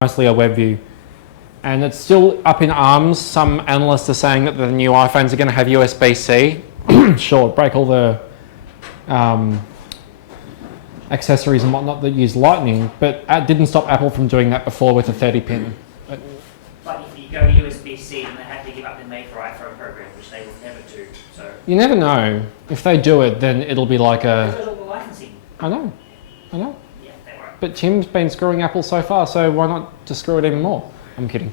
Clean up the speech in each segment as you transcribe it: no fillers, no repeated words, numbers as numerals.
mostly a web view. And it's still up in arms. Some analysts are saying that the new iPhones are going to have USB-C. Sure, break all the accessories and whatnot that use Lightning, but it didn't stop Apple from doing that before with a 30-pin. But if you go USB-C, then they have to give up the Made for iPhone program, which they will never do. So you never know. If they do it, then it'll be like a... I know. Yeah, they won't. But Tim's been screwing Apple so far, so why not just screw it even more? I'm kidding.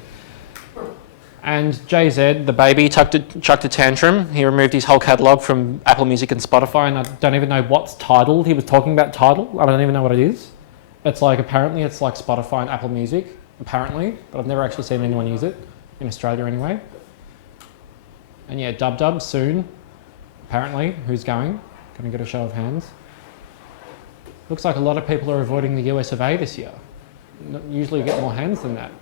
And JZ, the baby, chucked a tantrum. He removed his whole catalogue from Apple Music and Spotify, and I don't even know what's Tidal. He was talking about Tidal. I don't even know what it is. It's like, apparently it's like Spotify and Apple Music, apparently, but I've never actually seen anyone use it, in Australia anyway. And yeah, Dub soon, apparently. Who's going? Gonna get a show of hands. Looks like a lot of people are avoiding the US of A this year. Usually you get more hands than that.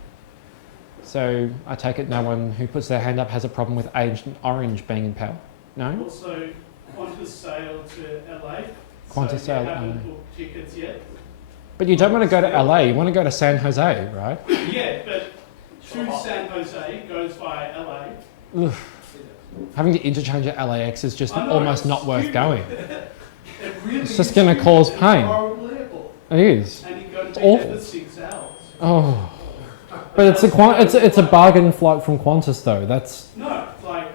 So I take it no one who puts their hand up has a problem with Agent Orange being in power? No? Also, Qantas sailed to LA. Qantas sailed to LA. Haven't booked tickets yet. But you don't want to go to LA, you want to go to San Jose, right? Yeah, but to San Jose goes via LA. Ugh. Having to interchange at LAX is just almost not worth going. It's just going to cause pain. It is. It's awful. 6 hours. Oh. But it's a bargain flight from Qantas though. That's no, like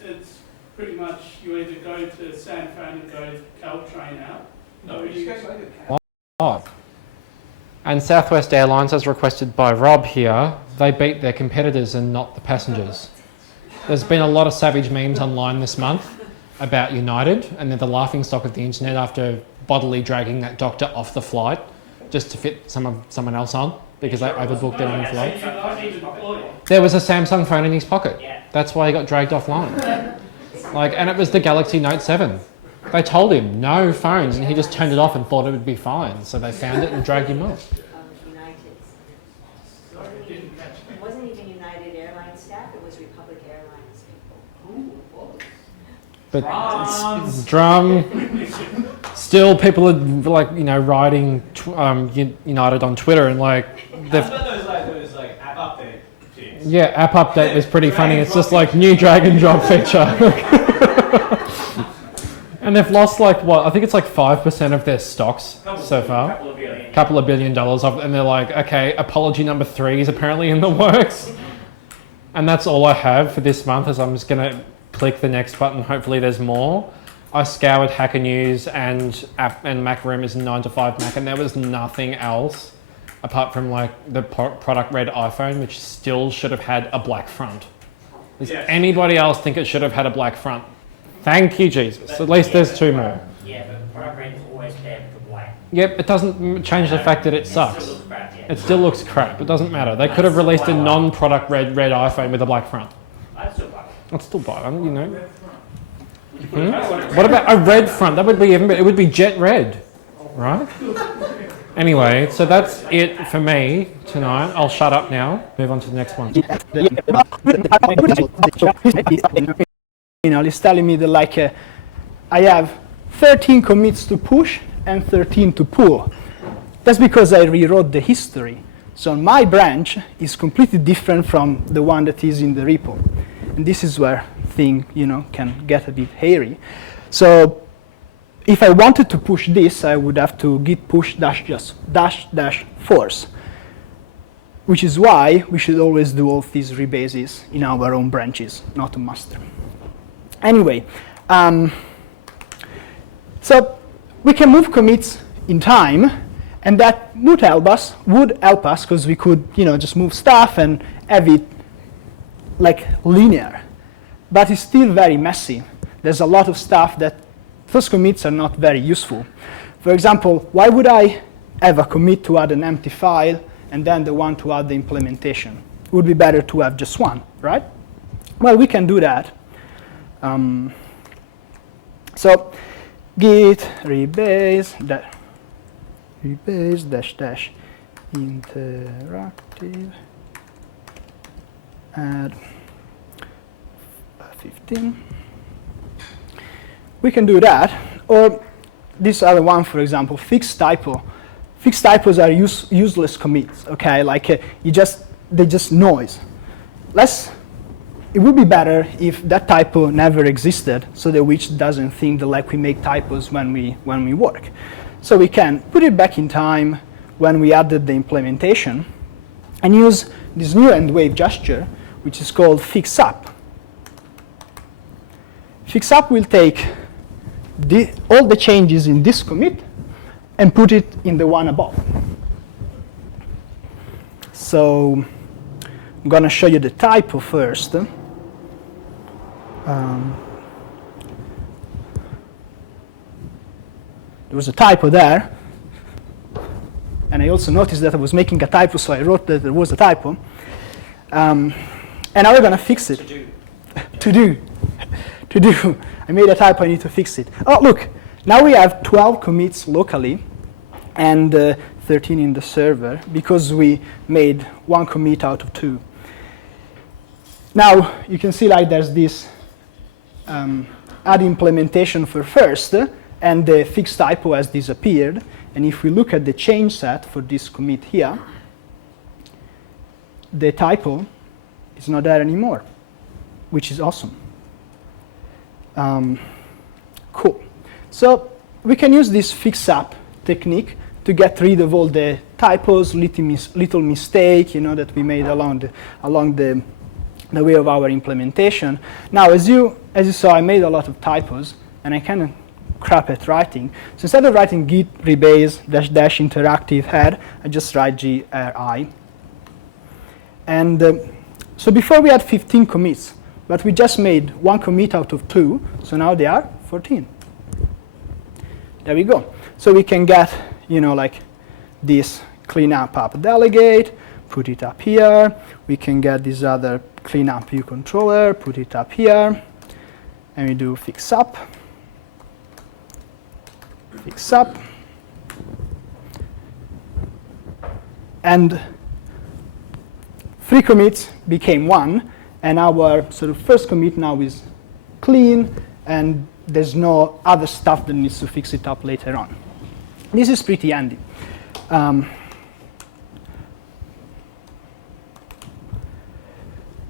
it's pretty much you either go to San Fran and go Caltrain out. No, you just go to oh. And Southwest Airlines, as requested by Rob here, they beat their competitors and not the passengers. There's been a lot of savage memes online this month about United, and they're the laughingstock of the internet after bodily dragging that doctor off the flight just to fit someone else on because they overbooked their own flight. There was a Samsung phone in his pocket. That's why he got dragged offline. And it was the Galaxy Note 7. They told him no phones, and he just turned it off and thought it would be fine. So they found it and dragged him off. It wasn't even United Airlines staff, it was Republic Airlines people. But it's drum. Still, people are riding United on Twitter and they've. Those app update things. Yeah, app update was pretty funny. It's just like new drag and drop feature. And they've lost I think it's 5% of their stocks so far. Couple of billion dollars off, and they're like, okay, apology number 3 is apparently in the works. And that's all I have for this month, as I'm just gonna click the next button. Hopefully there's more. I scoured Hacker News and Mac Rumors and 9 to 5 Mac, and there was nothing else apart from the product red iPhone, which still should have had a black front. Does anybody else think it should have had a black front? Thank you, Jesus. At least there's 2 more. Yeah, but product red is always bad with the white. Yep, it doesn't change the fact that it sucks. It still looks crap. It doesn't matter. They could have released a non-product red iPhone with a black front. I'd still buy it. I'd still buy it, you know. What about a red front? That would be even better. It would be jet red, right? Anyway, so that's it for me tonight. I'll shut up now. Move on to the next one. It's telling me that I have 13 commits to push and 13 to pull. That's because I rewrote the history. So my branch is completely different from the one that is in the repo. And this is where things, can get a bit hairy. So if I wanted to push this, I would have to git push dash force, which is why we should always do all these rebases in our own branches, not a master. Anyway, so we can move commits in time, and that would help us because we could, just move stuff and have it linear. But it's still very messy. There's a lot of stuff that those commits are not very useful. For example, why would I have a commit to add an empty file and then the one to add the implementation? It would be better to have just one, right? Well, we can do that. So git rebase dash interactive add 15. We can do that, or this other one, for example, fix typo fixed typos are useless commits, okay? Like they just noise. It would be better if that typo never existed, so that which doesn't think that like we make typos when we work. So we can put it back in time when we added the implementation, and use this new end wave gesture, which is called fix up. Fix up will take all the changes in this commit and put it in the one above. So I'm going to show you the typo first. There was a typo there. And I also noticed that I was making a typo, so I wrote that there was a typo. And now we're going to fix it. To do. I made a typo, I need to fix it. Oh, look. Now we have 12 commits locally and 13 in the server because we made one commit out of 2. Now you can see like there's this add implementation for first, and the fixed typo has disappeared. And if we look at the change set for this commit here, the typo is not there anymore, which is awesome. Cool. So we can use this fix up technique to get rid of all the typos, little mistake, that we made along the way of our implementation. Now, as you saw, I made a lot of typos, and I kind of crap at writing. So instead of writing git rebase -- interactive head, I just write gri. And so before we had 15 commits, but we just made one commit out of 2, so now they are 14. There we go. So we can get, like this cleanup up delegate, put it up here. We can get this other cleanup view controller, put it up here, and we do fix up. Fix up, and 3 commits became 1, and our sort of first commit now is clean, and there's no other stuff that needs to fix it up later on. This is pretty handy. But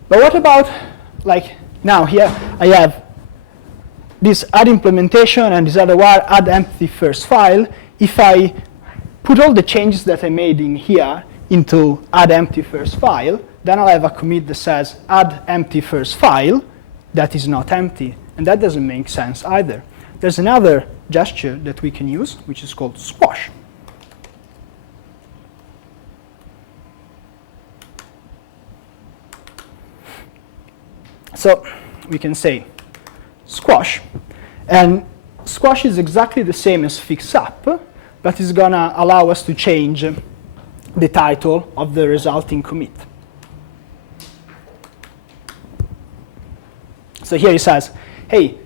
what about, like, now here I have this add implementation and this other one, add empty first file. If I put all the changes that I made in here into add empty first file, then I'll have a commit that says add empty first file that is not empty. And that doesn't make sense either. There's another gesture that we can use, which is called squash. So we can say squash, and squash is exactly the same as fix up, but it's going to allow us to change the title of the resulting commit. So here it says, hey,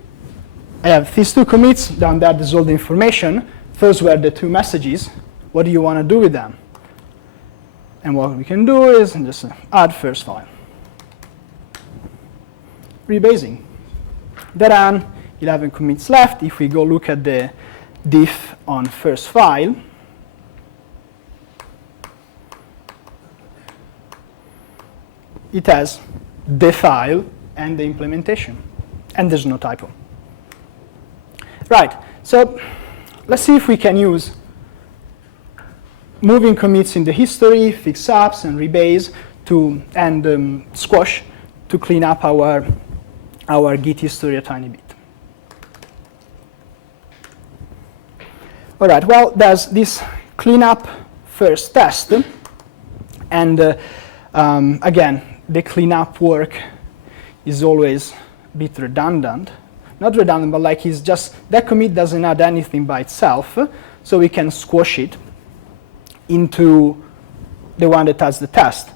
I have these 2 commits, down there there's all the information. Those were the 2 messages. What do you want to do with them? And what we can do is just add first file. Rebasing. Then 11 commits left. If we go look at the diff on first file, it has the file and the implementation, and there's no typo. Right, so let's see if we can use moving commits in the history, fix ups, and rebase and squash to clean up our Git history a tiny bit. All right, well, there's this cleanup first test, and again, the cleanup work is always a bit redundant. Not redundant, but like it's just, that commit doesn't add anything by itself, so we can squash it into the one that has the test.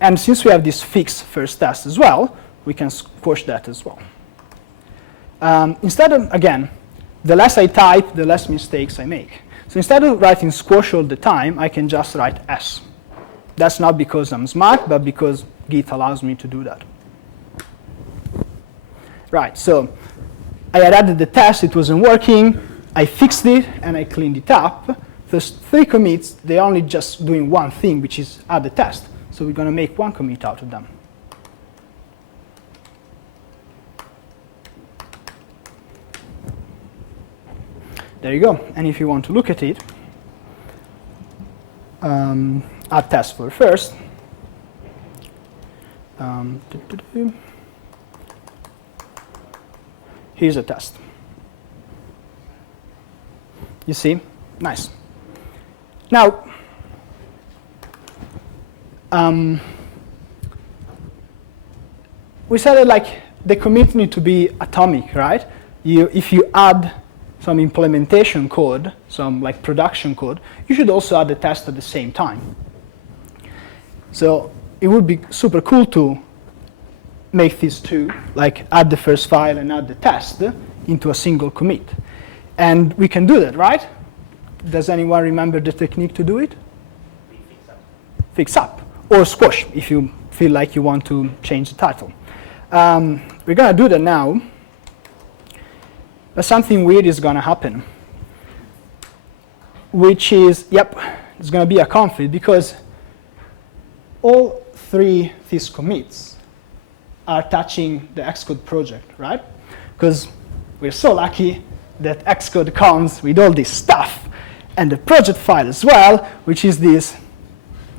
And since we have this fix first test as well, we can squash that as well. Instead of, again, the less I type, the less mistakes I make. So instead of writing squash all the time, I can just write S. That's not because I'm smart, but because Git allows me to do that. Right, so I had added the test, it wasn't working, I fixed it, and I cleaned it up. those 3 commits, they're only just doing one thing, which is add the test. So we're going to make 1 commit out of them. There you go. And if you want to look at it, add test for first. Here's a test. You see? Nice. Now, we said that like the commits need to be atomic, right? If you add some implementation code, some like production code, you should also add the test at the same time. So it would be super cool to make these two, like add the first file and add the test into a single commit. And we can do that, right? Does anyone remember the technique to do it? Fix up. Or squash, if you feel like you want to change the title. We're going to do that now. But something weird is going to happen. Which is, yep, there's going to be a conflict because all 3 these commits are touching the Xcode project, right? Because we're so lucky that Xcode comes with all this stuff and the project file as well, which is this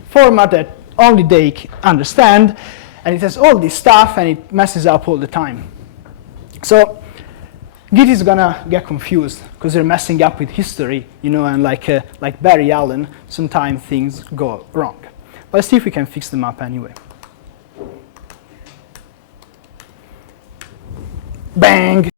format that only they understand, and it has all this stuff and it messes up all the time. So Git is gonna get confused because they're messing up with history, you know, and like Barry Allen, sometimes things go wrong. But let's see if we can fix them up anyway. Bang!